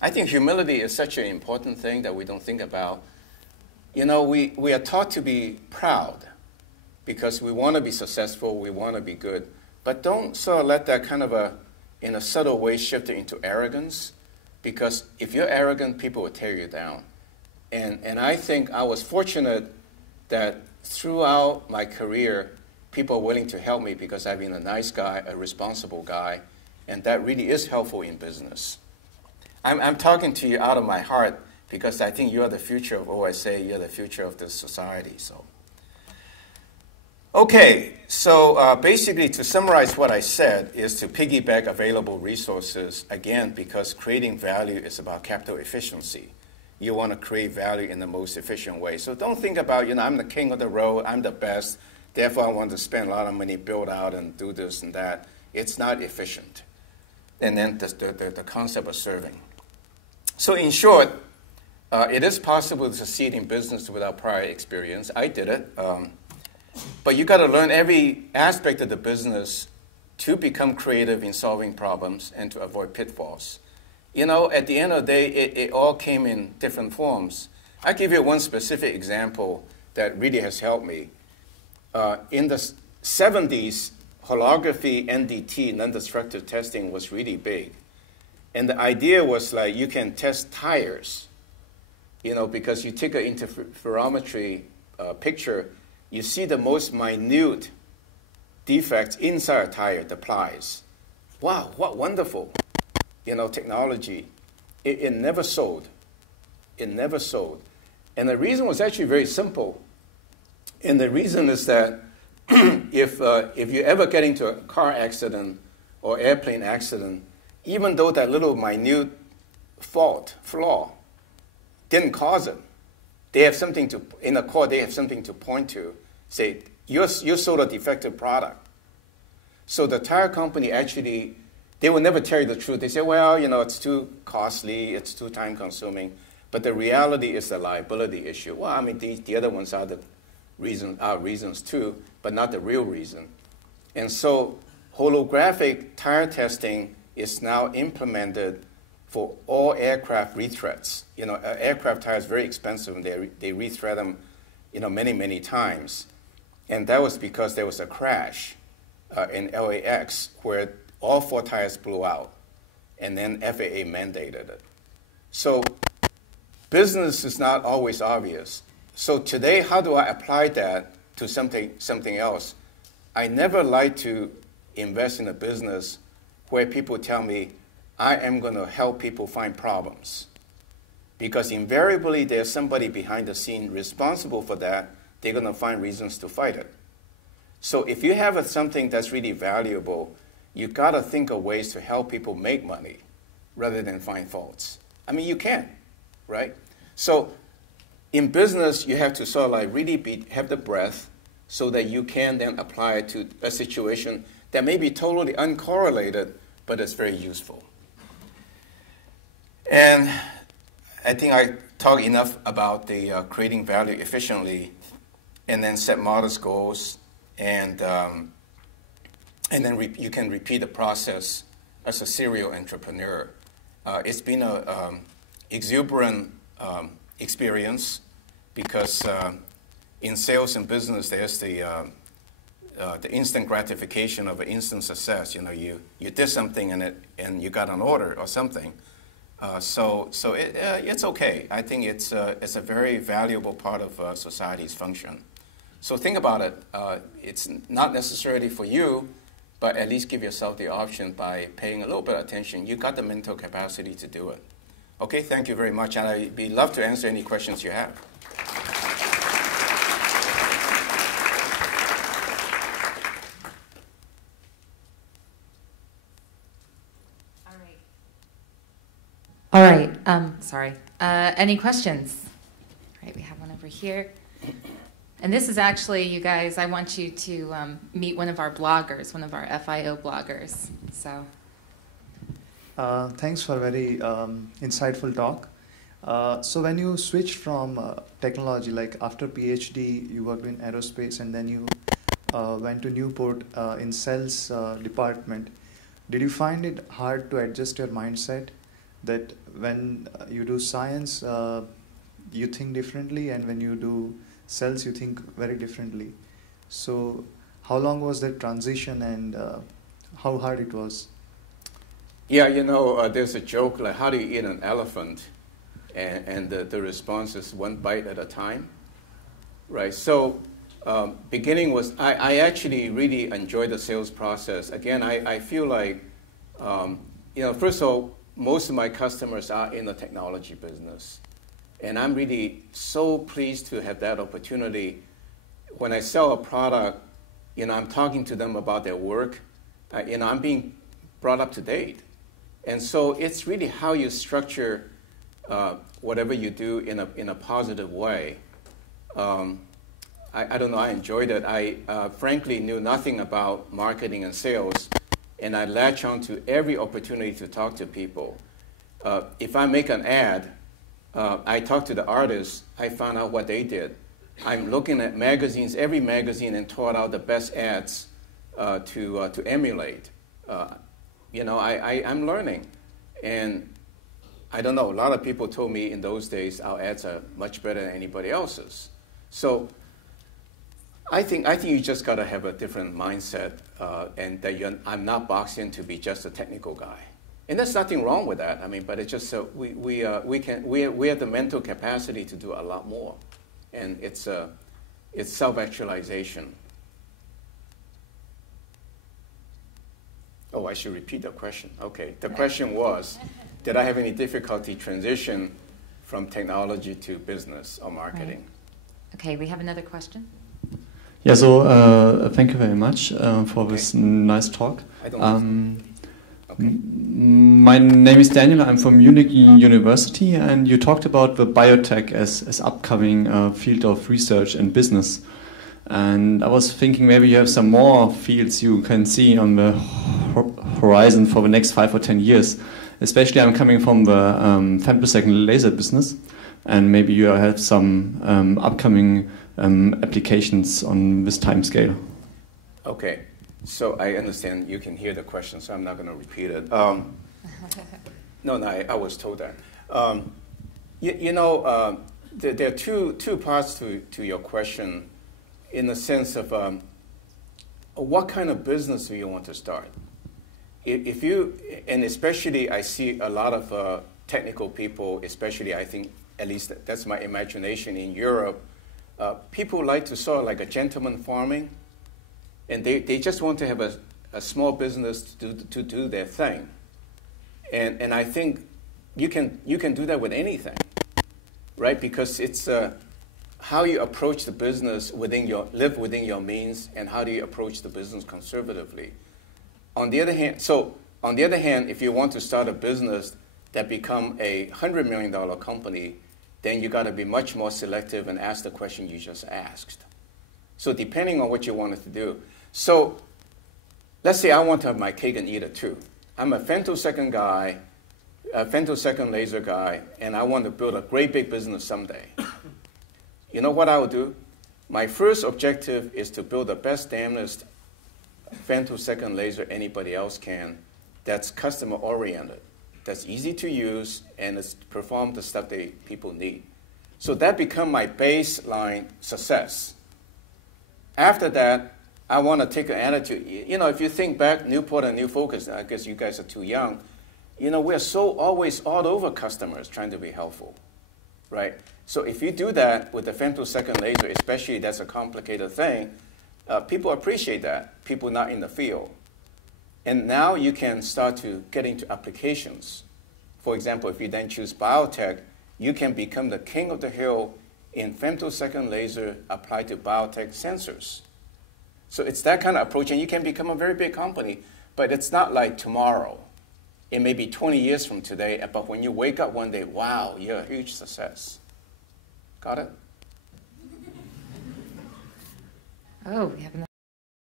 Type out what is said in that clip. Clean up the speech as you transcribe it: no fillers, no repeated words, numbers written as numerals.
I think humility is such an important thing that we don't think about. You know, we are taught to be proud because we want to be successful, we want to be good. But don't sort of let that kind of in a subtle way, shift it into arrogance. Because if you're arrogant, people will tear you down. And I think I was fortunate that throughout my career, people are willing to help me because I've been a nice guy, a responsible guy, and that really is helpful in business. I'm talking to you out of my heart because I think you're the future of OSA, you're the future of this society. So, okay, so basically to summarize what I said is to piggyback available resources, again, because creating value is about capital efficiency. You want to create value in the most efficient way. So don't think about, I'm the king of the road, I'm the best, therefore I want to spend a lot of money, build out and do this and that. It's not efficient. And then the concept of serving. So in short, it is possible to succeed in business without prior experience. I did it. But you got to learn every aspect of the business to become creative in solving problems and to avoid pitfalls. At the end of the day, it all came in different forms. I'll give you one specific example that really has helped me. In the 70s, holography, NDT, non-destructive testing was really big. And the idea was like you can test tires, because you take an interferometry picture, you see the most minute defects inside a tire, the plies. Wow, what wonderful, technology. It never sold. It never sold. And the reason was actually very simple. And the reason is that if you ever get into a car accident or airplane accident, even though that little minute flaw didn't cause it, they have something to, in a court, they have something to point to, say, you sold a defective product. So the tire company actually, they will never tell you the truth. They say, well, it's too costly, it's too time consuming. But the reality is the liability issue. Well, I mean, the other ones are the reasons too, but not the real reason. And so holographic tire testing is now implemented for all aircraft retreads. Aircraft tires are very expensive, and they retread them, many, many times. And that was because there was a crash in LAX where all 4 tires blew out, and then FAA mandated it. So business is not always obvious. So today, how do I apply that to something else? I never like to invest in a business where people tell me, I am going to help people find problems. Because invariably, there's somebody behind the scene responsible for that. They're going to find reasons to fight it. So if you have something that's really valuable, you got to think of ways to help people make money rather than find faults. I mean, you can, right? So in business, you have to sort of like really have the breadth so that you can then apply it to a situation that may be totally uncorrelated, but it's very useful. And I think I talked enough about the creating value efficiently, and then set modest goals, and then you can repeat the process as a serial entrepreneur. It's been an exuberant experience because in sales and business, there's the instant gratification of an instant success. You did something and you got an order or something. So it's okay. I think it's a very valuable part of society's function. So think about it. It's not necessarily for you, but at least give yourself the option by paying a little bit of attention. You got the mental capacity to do it. Okay, thank you very much, and I'd be love to answer any questions you have. All right. Sorry. Any questions? All right, we have one over here. And this is actually, you guys, I want you to meet one of our bloggers, one of our FIO bloggers. So. Thanks for a very insightful talk. So when you switched from technology, like after PhD, you worked in aerospace, and then you went to Newport in sales department. Did you find it hard to adjust your mindset that when you do science, you think differently, and when you do cells, you think very differently. So how long was that transition, and how hard it was? Yeah, there's a joke like, how do you eat an elephant? And the response is one bite at a time, right? So beginning was, I actually really enjoyed the sales process. Again, I feel like, first of all, most of my customers are in the technology business. And I'm really so pleased to have that opportunity. When I sell a product, I'm talking to them about their work. I'm being brought up to date. And so it's really how you structure whatever you do in a positive way. I don't know, I enjoyed it. I frankly knew nothing about marketing and sales, and I latch on to every opportunity to talk to people. If I make an ad, I talk to the artists, I found out what they did. I'm looking at magazines, every magazine, and taught out the best ads to emulate. I'm learning. And I don't know, a lot of people told me in those days our ads are much better than anybody else's. So I think you just got to have a different mindset, and that I'm not boxed in to be just a technical guy. And there's nothing wrong with that. I mean, but it's just we have the mental capacity to do a lot more, and it's self-actualization. Oh, I should repeat the question. Okay, the question was, did I have any difficulty transition from technology to business or marketing? Right. Okay, we have another question. Yeah, so thank you very much for this nice talk. I don't My name is Daniel. I'm from Munich University, and you talked about the biotech as upcoming field of research and business. And I was thinking maybe you have some more fields you can see on the horizon for the next 5 or 10 years. Especially I'm coming from the femtosecond laser business, and maybe you have some upcoming applications on this time scale. Okay. So I understand you can hear the question, so I'm not going to repeat it. No, I was told that. There are two parts to your question, in the sense of what kind of business do you want to start? If you, and especially I see a lot of technical people, especially I think, at least that's my imagination in Europe, people like to sort of like a gentleman farming. And they just want to have a small business to do their thing. And I think you can do that with anything, right? Because it's how you approach the business live within your means, and how do you approach the business conservatively. On the other hand, if you want to start a business that become a $100 million company, then you got to be much more selective and ask the question you just asked. So depending on what you wanted to do. So let's say I want to have my cake and eat it too. I'm a femtosecond guy, a femtosecond laser guy, and I want to build a great big business someday. You know what I would do? My first objective is to build the best damnedest femtosecond laser anybody else can, that's customer oriented, that's easy to use, and it's perform the stuff people need. So that become my baseline success. After that, I want to take an attitude. If you think back, Newport and New Focus, I guess you guys are too young. We're so always all over customers trying to be helpful, right? So if you do that with the femtosecond laser, especially that's a complicated thing, people appreciate that, people not in the field. And now you can start to get into applications. For example, if you then choose biotech, you can become the king of the hill in femtosecond laser applied to biotech sensors. So it's that kind of approach, and you can become a very big company, but it's not like tomorrow. It may be 20 years from today, but when you wake up one day, wow, you're a huge success. Got it? Oh, we have another.